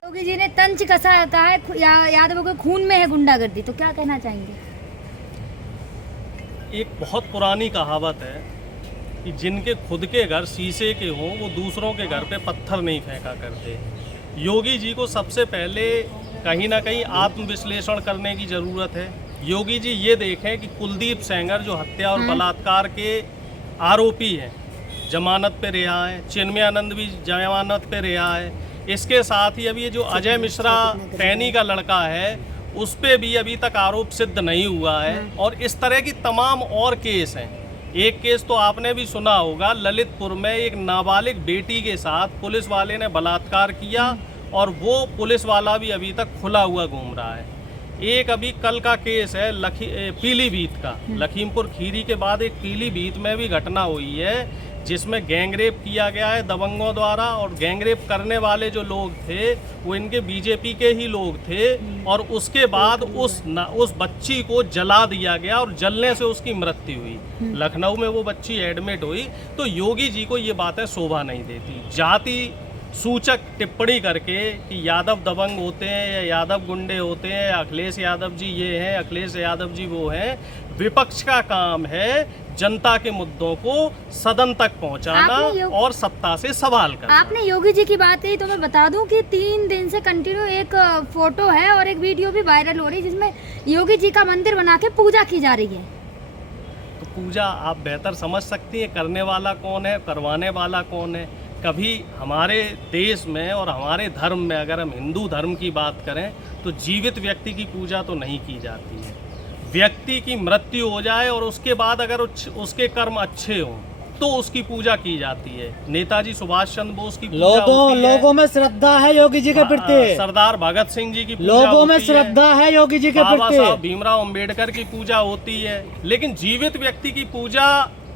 योगी जी ने तंज कसा कहा है, यादवों के खून में है गुंडागर्दी, तो क्या कहना चाहेंगे? एक बहुत पुरानी कहावत है कि जिनके खुद के घर शीशे के हों वो दूसरों के घर पे पत्थर नहीं फेंका करते। योगी जी को सबसे पहले कहीं ना कहीं आत्मविश्लेषण करने की ज़रूरत है। योगी जी ये देखें कि कुलदीप सेंगर जो हत्या और बलात्कार के आरोपी हैं, जमानत पे रिहा है। चिन्मयानंद भी जमानत पे रिहा है। इसके साथ ही अभी ये जो अजय मिश्रा टैनी का लड़का है उस पे भी अभी तक आरोप सिद्ध नहीं हुआ है। और इस तरह की तमाम और केस हैं। एक केस तो आपने भी सुना होगा, ललितपुर में एक नाबालिग बेटी के साथ पुलिस वाले ने बलात्कार किया और वो पुलिस वाला भी अभी तक खुला हुआ घूम रहा है। एक अभी कल का केस है पीलीभीत का, लखीमपुर खीरी के बाद एक पीलीभीत में भी घटना हुई है जिसमें गैंगरेप किया गया है दबंगों द्वारा। और गैंगरेप करने वाले जो लोग थे वो इनके बीजेपी के ही लोग थे। और उसके बाद उस बच्ची को जला दिया गया और जलने से उसकी मृत्यु हुई। लखनऊ में वो बच्ची एडमिट हुई। तो योगी जी को ये बातें शोभा नहीं देती। जाति सूचक टिप्पणी करके कि यादव दबंग होते हैं या यादव गुंडे होते हैं, अखिलेश यादव जी ये हैं, अखिलेश यादव जी वो हैं। विपक्ष का काम है जनता के मुद्दों को सदन तक पहुंचाना और सत्ता से सवाल करना। आपने योगी जी की बात की तो मैं बता दूं कि 3 दिन से कंटिन्यू एक फोटो है और एक वीडियो भी वायरल हो रही है जिसमें योगी जी का मंदिर बना के पूजा की जा रही है। तो पूजा आप बेहतर समझ सकती हैं, करने वाला कौन है, करवाने वाला कौन है। कभी हमारे देश में और हमारे धर्म में अगर हम हिंदू धर्म की बात करें तो जीवित व्यक्ति की पूजा तो नहीं की जाती है। व्यक्ति की मृत्यु हो जाए और उसके बाद अगर उसके कर्म अच्छे हों तो उसकी पूजा की जाती है। नेताजी सुभाष चंद्र बोस की पूजा लोगों में श्रद्धा है योगी जी के प्रति। सरदार भगत सिंह जी की पूजा लोगों में श्रद्धा है योगी जी के प्रति। बाबा साहब भीमराव अंबेडकर की पूजा होती है। लेकिन जीवित व्यक्ति की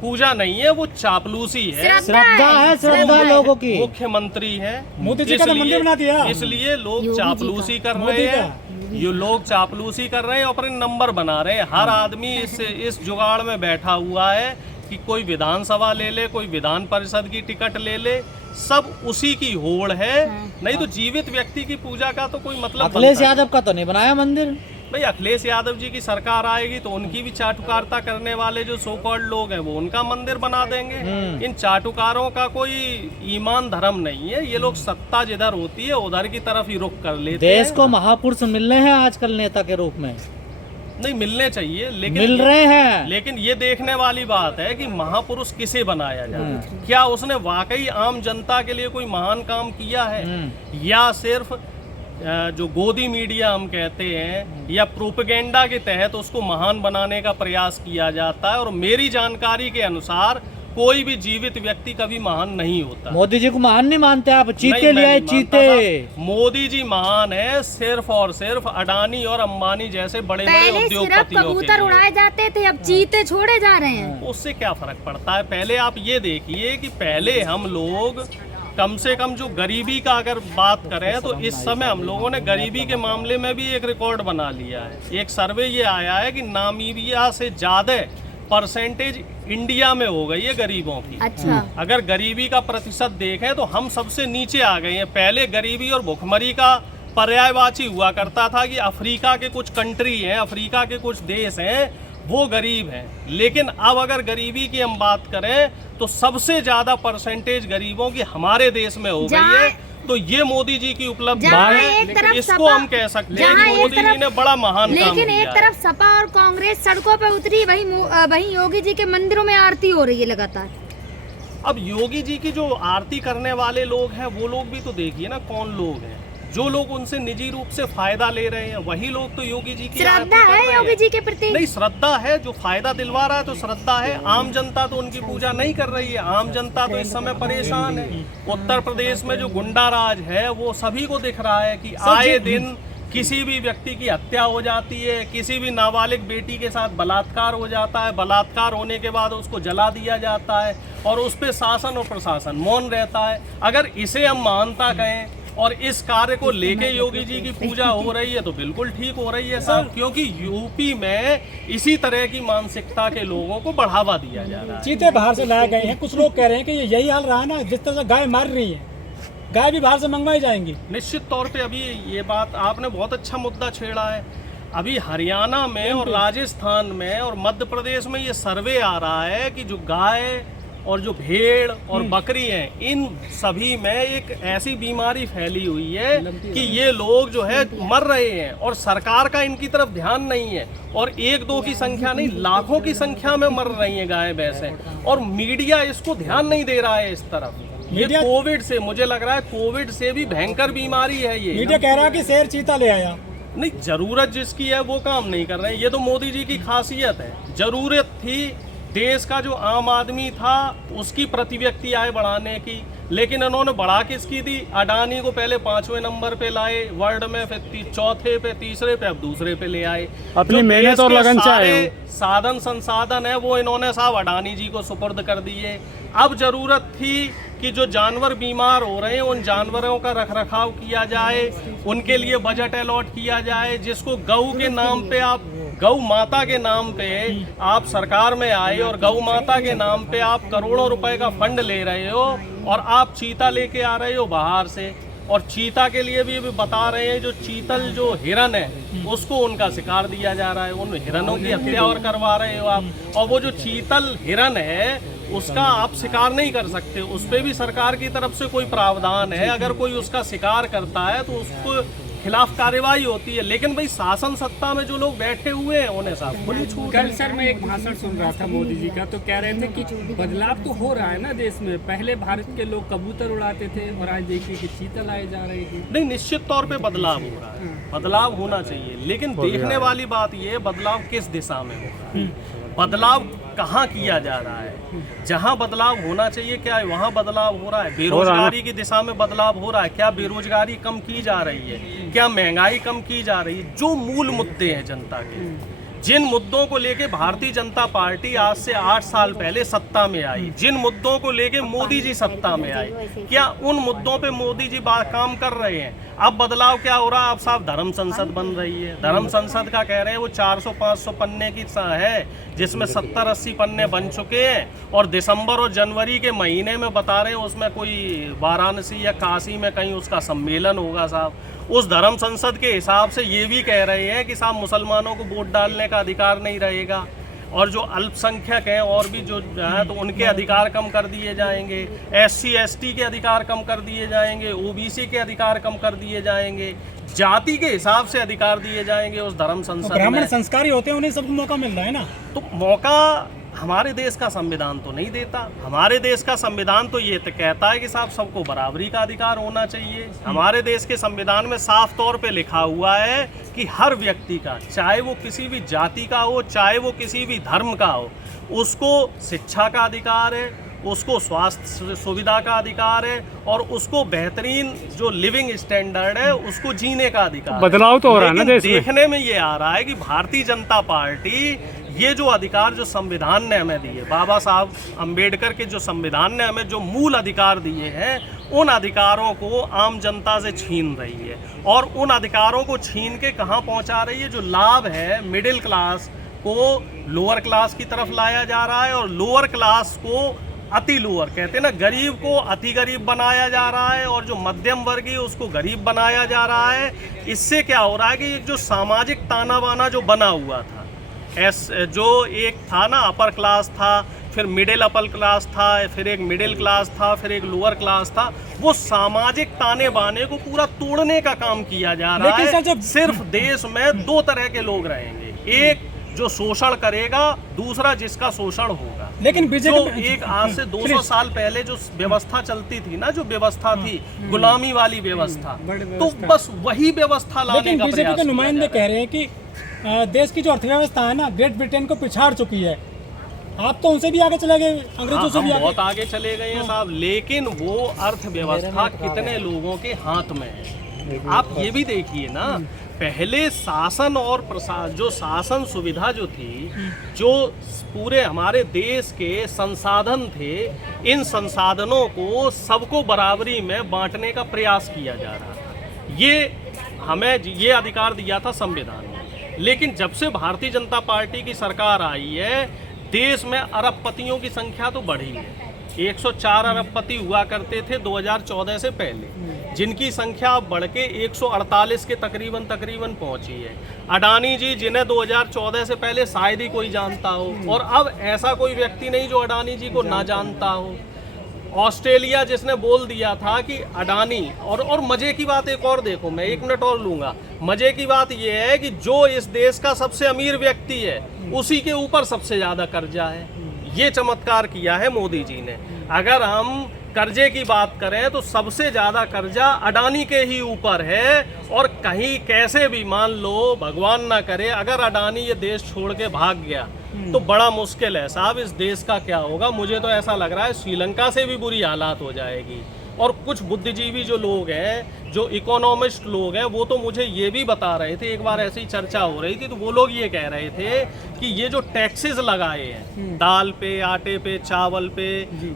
पूजा नहीं है, वो चापलूसी है। श्रद्धा है, श्रद्धा लोगों की। मुख्यमंत्री है, मोदी जी का मंदिर बना दिया, इसलिए लोग चापलूसी कर रहे हैं। ये लोग चापलूसी कर रहे हैं और अपने नंबर बना रहे हैं। हर आदमी इस जुगाड़ में बैठा हुआ है कि कोई विधानसभा ले ले, कोई विधान परिषद की टिकट ले ले, सब उसी की होड़ है। नहीं तो जीवित व्यक्ति की पूजा का तो कोई मतलब। अखिलेश यादव का तो नहीं बनाया मंदिर भाई। अखिलेश यादव जी की सरकार आएगी तो उनकी भी चाटुकारिता करने वाले जो सो कॉल्ड लोग हैं वो उनका मंदिर बना देंगे। इन चाटुकारों का कोई ईमान धर्म नहीं है। ये लोग सत्ता जिधर होती है उधर की तरफ ही रुख कर लेते हैं। देश को महापुरुष मिलने हैं आजकल नेता के रूप में। नहीं मिलने चाहिए, लेकिन मिल रहे हैं। लेकिन ये देखने वाली बात है कि महापुरुष किसे बनाया जाए। क्या उसने वाकई आम जनता के लिए कोई महान काम किया है या सिर्फ जो गोदी मीडिया हम कहते हैं या प्रोपेगेंडा के तहत उसको महान बनाने का प्रयास किया जाता है। और मेरी जानकारी के अनुसार कोई भी जीवित व्यक्ति कभी महान नहीं होता। मोदी जी को महान नहीं मानते आप? चीते ले आए, चीते। मोदी जी महान है सिर्फ और सिर्फ अडानी और अंबानी जैसे बड़े बड़े उद्योगपतियों के कबूतर उड़ाए जाते थे, अब चीते छोड़े जा रहे हैं। उससे क्या फर्क पड़ता है? पहले आप ये देखिए कि पहले हम लोग कम से कम जो गरीबी का अगर बात करें तो इस समय हम लोगों ने गरीबी के मामले में भी एक रिकॉर्ड बना लिया है। एक सर्वे ये आया है कि नामीबिया से ज़्यादा परसेंटेज इंडिया में हो गई है गरीबों की। अच्छा। अगर गरीबी का प्रतिशत देखें तो हम सबसे नीचे आ गए हैं। पहले गरीबी और भुखमरी का पर्यायवाची हुआ करता था कि अफ्रीका के कुछ कंट्री हैं, अफ्रीका के कुछ देश हैं वो गरीब हैं। लेकिन अब अगर गरीबी की हम बात करें तो सबसे ज्यादा परसेंटेज गरीबों की हमारे देश में हो गई है। तो ये मोदी जी की उपलब्धि है, इसको हम कह सकते हैं कि मोदी जी ने बड़ा महान काम किया। लेकिन एक तरफ सपा और कांग्रेस सड़कों पर उतरी, वहीं योगी जी के मंदिरों में आरती हो रही है लगातार। अब योगी जी की जो आरती करने वाले लोग हैं वो लोग भी तो देखिए ना कौन लोग हैं। जो लोग उनसे निजी रूप से फायदा ले रहे हैं वही लोग तो योगी जी की श्रद्धा है योगी जी के प्रति। नहीं, श्रद्धा है, जो फायदा दिलवा रहा है तो श्रद्धा है। आम जनता तो उनकी पूजा नहीं कर रही है। आम जनता तो इस समय परेशान है। उत्तर प्रदेश में जो गुंडा राज है वो सभी को दिख रहा है कि आए दिन किसी भी व्यक्ति की हत्या हो जाती है, किसी भी नाबालिग बेटी के साथ बलात्कार हो जाता है, बलात्कार होने के बाद उसको जला दिया जाता है और उस पर शासन और प्रशासन मौन रहता है। अगर इसे हम महानता कहें और इस कार्य को लेके योगी जी की पूजा हो रही है तो बिल्कुल ठीक हो रही है साहब, क्योंकि यूपी में इसी तरह की मानसिकता के लोगों को बढ़ावा दिया जा रहा है। चीते बाहर से लाए गए हैं, कुछ लोग कह रहे हैं कि यही हाल रहा ना, जिस तरह से गाय मार रही है, गाय भी बाहर से मंगवाई जाएंगी। निश्चित तौर पे अभी ये बात आपने बहुत अच्छा मुद्दा छेड़ा है। अभी हरियाणा में और राजस्थान में और मध्य प्रदेश में ये सर्वे आ रहा है कि जो गाय और जो भेड़ और बकरी हैं, इन सभी में एक ऐसी बीमारी फैली हुई है कि ये लोग जो है मर रहे हैं और सरकार का इनकी तरफ ध्यान नहीं है। और एक दो की संख्या नहीं, लाखों की संख्या में मर रही हैं गाय भैंसें, और मीडिया इसको ध्यान नहीं दे रहा है इस तरफ। ये कोविड से, मुझे लग रहा है कोविड से भी भयंकर बीमारी है ये। मीडिया कह रहा है कि शेर चीता ले आया। नहीं, जरूरत जिसकी है वो काम नहीं कर रहे हैं। ये तो मोदी जी की खासियत है। जरूरत थी देश का जो आम आदमी था उसकी प्रति व्यक्ति आय बढ़ाने की, लेकिन इन्होंने बढ़ा किसकी थी? अडानी को पहले 5वें नंबर पे लाए वर्ल्ड में, फिर चौथे पे, तीसरे पे, अब दूसरे पे ले आए। अपनी मेहनत और लगन से आए हो। साधन संसाधन है वो इन्होंने साहब अडानी जी को सुपुर्द कर दिए। अब जरूरत थी कि जो जानवर बीमार हो रहे हैं उन जानवरों का रखरखाव किया जाए, उनके लिए बजट अलॉट किया जाए, जिसको गऊ के नाम पे आप, गौ माता के नाम पे आप सरकार में आए और गौ माता के नाम पे आप करोड़ों रुपए का फंड ले रहे हो और आप चीता लेके आ रहे हो बाहर से, और चीता के लिए भी बता रहे हैं जो चीतल जो हिरन है उसको उनका शिकार दिया जा रहा है, उन हिरनों की हत्या और करवा रहे हो आप। और वो जो चीतल हिरन है उसका आप शिकार नहीं कर सकते, उस पर भी सरकार की तरफ से कोई प्रावधान है। अगर कोई उसका शिकार करता है तो उसको खिलाफ कार्रवाई होती है। लेकिन भाई शासन सत्ता में जो लोग बैठे हुए हैं उन्हें साहब खुली छूट। कल सर मैं एक भाषण सुन रहा था मोदी जी का, तो कह रहे थे कि बदलाव तो हो रहा है ना देश में। पहले भारत के लोग कबूतर उड़ाते थे और आज देखिए कि चीता लाई जा रही थी। नहीं, निश्चित तौर पे बदलाव हो रहा है, बदलाव होना चाहिए, लेकिन देखने वाली बात ये है बदलाव किस दिशा में हो रहा है, बदलाव कहाँ किया जा रहा है। जहाँ बदलाव होना चाहिए क्या है वहाँ बदलाव हो रहा है। बेरोजगारी की दिशा में बदलाव हो रहा है, क्या बेरोजगारी कम की जा रही है, क्या महंगाई कम की जा रही है। जो मूल मुद्दे हैं जनता के, जिन मुद्दों को लेके भारतीय जनता पार्टी आज से 8 साल पहले सत्ता में आई, जिन मुद्दों को लेके मोदी जी सत्ता में आए, क्या उन मुद्दों पे मोदी जी काम कर रहे हैं। अब बदलाव क्या हो रहा है? अब साहब धर्म संसद बन रही है। धर्म संसद का कह रहे हैं वो 400-500 पन्ने की है, जिसमें 70-80 पन्ने बन चुके हैं, और दिसंबर और जनवरी के महीने में बता रहे हैं उसमें कोई वाराणसी या काशी में कहीं उसका सम्मेलन होगा साहब। उस धर्म संसद के हिसाब से ये भी कह रहे हैं कि साहब मुसलमानों को वोट डालने का अधिकार नहीं रहेगा, और जो अल्पसंख्यक हैं और भी जो हैं तो उनके अधिकार कम कर दिए जाएंगे, SC ST के अधिकार कम कर दिए जाएंगे, OBC के अधिकार कम कर दिए जाएंगे, जाति के हिसाब से अधिकार दिए जाएंगे उस धर्म संसद में। ब्राह्मण संस्कारी होते हैं, उन्हें सबको मौका मिल रहा है ना। तो मौका हमारे देश का संविधान तो नहीं देता। हमारे देश का संविधान तो ये कहता है कि साहब सबको बराबरी का अधिकार होना चाहिए। हमारे देश के संविधान में साफ तौर पे लिखा हुआ है कि हर व्यक्ति का, चाहे वो किसी भी जाति का हो, चाहे वो किसी भी धर्म का हो, उसको शिक्षा का अधिकार है, उसको स्वास्थ्य सुविधा का अधिकार है, और उसको बेहतरीन जो लिविंग स्टैंडर्ड है उसको जीने का अधिकार। बदलाव तो हो रहा है ना देश में। देखने में ये आ रहा है कि भारतीय जनता पार्टी ये जो अधिकार जो संविधान ने हमें दिए, बाबा साहब अंबेडकर के जो संविधान ने हमें जो मूल अधिकार दिए हैं, उन अधिकारों को आम जनता से छीन रही है, और उन अधिकारों को छीन के कहाँ पहुँचा रही है। जो लाभ है मिडिल क्लास को लोअर क्लास की तरफ लाया जा रहा है, और लोअर क्लास को अति लोअर कहते हैं ना, गरीब को अति गरीब बनाया जा रहा है, और जो मध्यम वर्गीय उसको गरीब बनाया जा रहा है। इससे क्या हो रहा है कि जो सामाजिक ताना बाना जो बना हुआ था, जो एक था ना अपर क्लास था, फिर मिडिल अपर क्लास था, फिर एक मिडिल क्लास था, फिर एक लोअर क्लास था, वो सामाजिक ताने बाने को पूरा तोड़ने का काम किया जा रहा है। सिर्फ देश में 2 तरह के लोग रहेंगे, एक जो शोषण करेगा, दूसरा जिसका शोषण होगा। लेकिन जो एक आज से 200 साल पहले जो व्यवस्था चलती थी ना, जो व्यवस्था थी गुलामी वाली व्यवस्था, तो बस वही व्यवस्था लाने का प्रयास। लेकिन बीजेपी के नुमाइंदे कह रहे हैं कि देश की जो अर्थव्यवस्था है ना, ग्रेट ब्रिटेन को पिछाड़ चुकी है। आप तो उनसे भी आगे चले गए, अंग्रेजों से भी आगे। बहुत आगे चले गए हैं साहब, लेकिन वो अर्थव्यवस्था कितने लोगों के हाथ में है। आप ये भी देखिए ना, पहले शासन और जो शासन सुविधा जो थी, जो पूरे हमारे देश के संसाधन थे, इन संसाधनों को सबको बराबरी में बांटने का प्रयास किया जा रहा था। ये हमें ये अधिकार दिया था संविधान ने। लेकिन जब से भारतीय जनता पार्टी की सरकार आई है, देश में अरबपतियों की संख्या तो बढ़ी है। 104 अरबपति हुआ करते थे 2014 से पहले, जिनकी संख्या अब बढ़ के 148 के तकरीबन पहुंची है। अडानी जी, जिन्हें 2014 से पहले शायद ही कोई जानता हो, और अब ऐसा कोई व्यक्ति नहीं जो अडानी जी को ना जानता हो। ऑस्ट्रेलिया जिसने बोल दिया था कि अडानी, और मजे की बात एक और देखो, मैं 1 मिनट और लूंगा। मजे की बात यह है कि जो इस देश का सबसे अमीर व्यक्ति है, उसी के ऊपर सबसे ज्यादा कर्जा है। ये चमत्कार किया है मोदी जी ने। अगर हम कर्जे की बात करें तो सबसे ज्यादा कर्जा अडानी के ही ऊपर है, और कहीं कैसे भी मान लो, भगवान ना करे, अगर अडानी ये देश छोड़ के भाग गया तो बड़ा मुश्किल है साहब, इस देश का क्या होगा। मुझे तो ऐसा लग रहा है श्रीलंका से भी बुरी हालात हो जाएगी। और कुछ बुद्धिजीवी जो लोग हैं, जो इकोनॉमिस्ट लोग हैं, वो तो मुझे ये भी बता रहे थे, एक बार ऐसी चर्चा हो रही थी तो वो लोग ये कह रहे थे कि ये जो टैक्सेस लगाए हैं, दाल पे, आटे पे, चावल पे,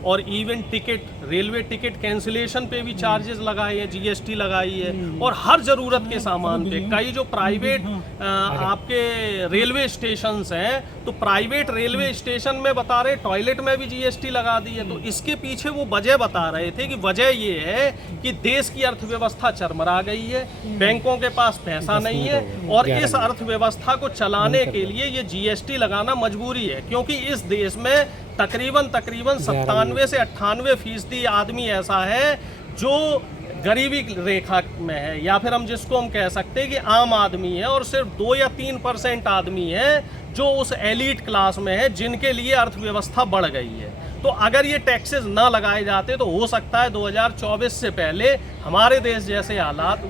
और even ticket, railway ticket cancellation पे भी चार्जेस लगाए हैं, जीएसटी लगाई है, और हर जरूरत के सामान पे। कई जो प्राइवेट आपके रेलवे स्टेशन हैं, तो प्राइवेट रेलवे स्टेशन में बता रहे टॉयलेट में भी जीएसटी लगा दी है। तो इसके पीछे वो वजह बता रहे थे कि वजह ये है कि देश की अर्थव्यवस्था चरमरा गई है, बैंकों के पास पैसा नहीं है, और इस अर्थव्यवस्था को चलाने के लिए ये जीएसटी लगाना मजबूरी है। क्योंकि इस देश में तकरीबन 97 से 98% आदमी ऐसा है जो गरीबी रेखा में है, या फिर हम जिसको हम कह सकते हैं कि आम आदमी है, और सिर्फ 2 या 3% आदमी है जो उस एलीट क्लास में है, जिनके लिए अर्थव्यवस्था बढ़ गई है। तो अगर ये टैक्सेस ना लगाए जाते तो हो सकता है 2024 से पहले हमारे देश जैसे हालात,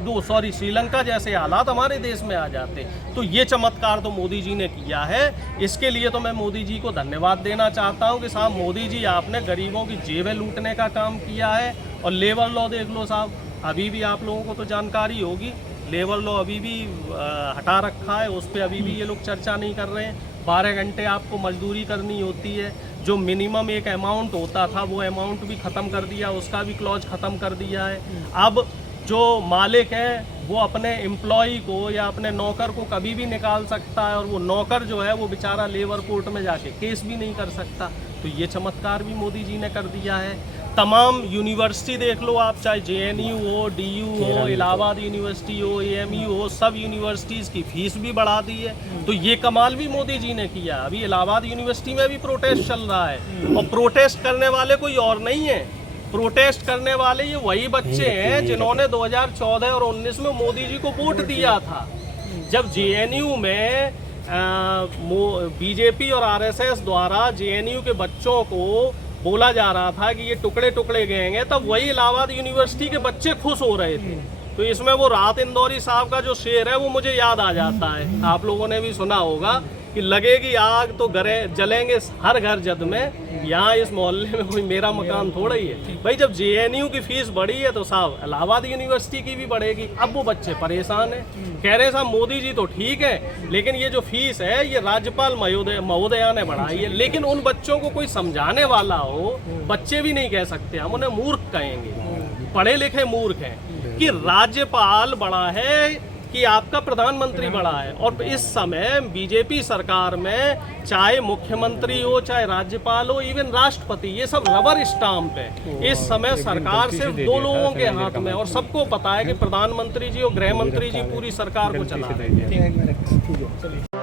श्रीलंका जैसे हालात हमारे देश में आ जाते। तो ये चमत्कार तो मोदी जी ने किया है। इसके लिए तो मैं मोदी जी को धन्यवाद देना चाहता हूँ कि साहब मोदी जी, आपने गरीबों की जेबें लूटने का काम किया है। और लेबर लॉ देख लो साहब, अभी भी आप लोगों को तो जानकारी होगी, लेबर लॉ अभी भी हटा रखा है, उस पर अभी भी ये लोग चर्चा नहीं कर रहे हैं। 12 घंटे आपको मजदूरी करनी होती है, जो मिनिमम एक अमाउंट होता था वो अमाउंट भी ख़त्म कर दिया, उसका भी क्लॉज ख़त्म कर दिया है। अब जो मालिक है वो अपने एम्प्लॉई को या अपने नौकर को कभी भी निकाल सकता है, और वो नौकर जो है वो बेचारा लेबर कोर्ट में जाके केस भी नहीं कर सकता। तो ये चमत्कार भी मोदी जी ने कर दिया है। तमाम यूनिवर्सिटी देख लो आप, चाहे JNU हो, DU हो, इलाहाबाद यूनिवर्सिटी हो, AMU हो, सब यूनिवर्सिटीज़ की फीस भी बढ़ा दी है। तो ये कमाल भी मोदी जी ने किया। अभी इलाहाबाद यूनिवर्सिटी में भी प्रोटेस्ट चल रहा है, और प्रोटेस्ट करने वाले कोई और नहीं है, प्रोटेस्ट करने वाले ये वही बच्चे हैं जिन्होंने 2014 और 19 में मोदी जी को वोट दिया था। जब JNU में बीजेपी और RSS द्वारा JNU के बच्चों को बोला जा रहा था कि ये टुकड़े टुकड़े गएंगे, तब वही इलाहाबाद यूनिवर्सिटी के बच्चे खुश हो रहे थे। तो इसमें वो राहत इंदौरी साहब का जो शेर है वो मुझे याद आ जाता है। आप लोगों ने भी सुना होगा कि लगेगी आग तो जलेंगे हर घर जद में। यहाँ इस मोहल्ले में कोई मेरा मकान थोड़ा ही है भाई। जब JNU की फीस बढ़ी है तो साहब इलाहाबाद यूनिवर्सिटी की भी बढ़ेगी। अब वो बच्चे परेशान हैं, कह रहे हैं साहब मोदी जी तो ठीक है, लेकिन ये जो फीस है ये राज्यपाल महोदया ने बढ़ाई है। लेकिन उन बच्चों को कोई समझाने वाला हो, बच्चे भी नहीं कह सकते, हम उन्हें मूर्ख कहेंगे, पढ़े लिखे मूर्ख हैं, कि राज्यपाल बड़ा है कि आपका प्रधानमंत्री बड़ा है। और इस समय बीजेपी सरकार में चाहे मुख्यमंत्री हो, चाहे राज्यपाल हो, इवन राष्ट्रपति, ये सब रबर स्टाम्प है। इस समय सरकार सिर्फ 2 लोगों के हाथ में, और सबको पता है कि प्रधानमंत्री जी और गृह मंत्री जी पूरी सरकार को चला रहे हैं।